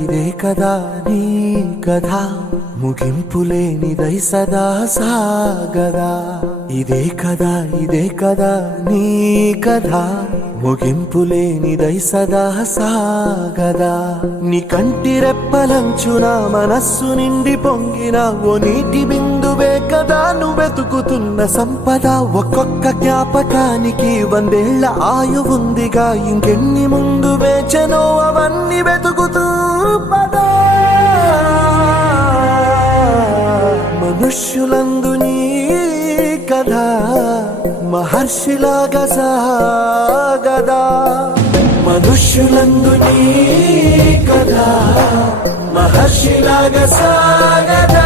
ఇదే కదా నీ కథ, ముగింపులేనిదై సదా సాగదా. ఇదే కదా నీ కథ, ముగింపులేనిదై సదా సాగదా. నీ కంటి రెప్పలంచున మనస్సు నిండి పొంగిన ఓ నీటి బిందువే కదా నువ్వెతుకుతున్న సంపద. ఒక్కొక్క జ్ఞాపకానికి 100 ఏళ్ల ఆయువుందిగా, ఇంకెన్ని ముందు వేచనో అవన్నీ వెతుకుతూ పదా. మనుష్యులందు నీ కథ మహర్షిలాగా సాగదా. మనుష్యులందు నీ కథ మహర్షిలాగా సాగదా.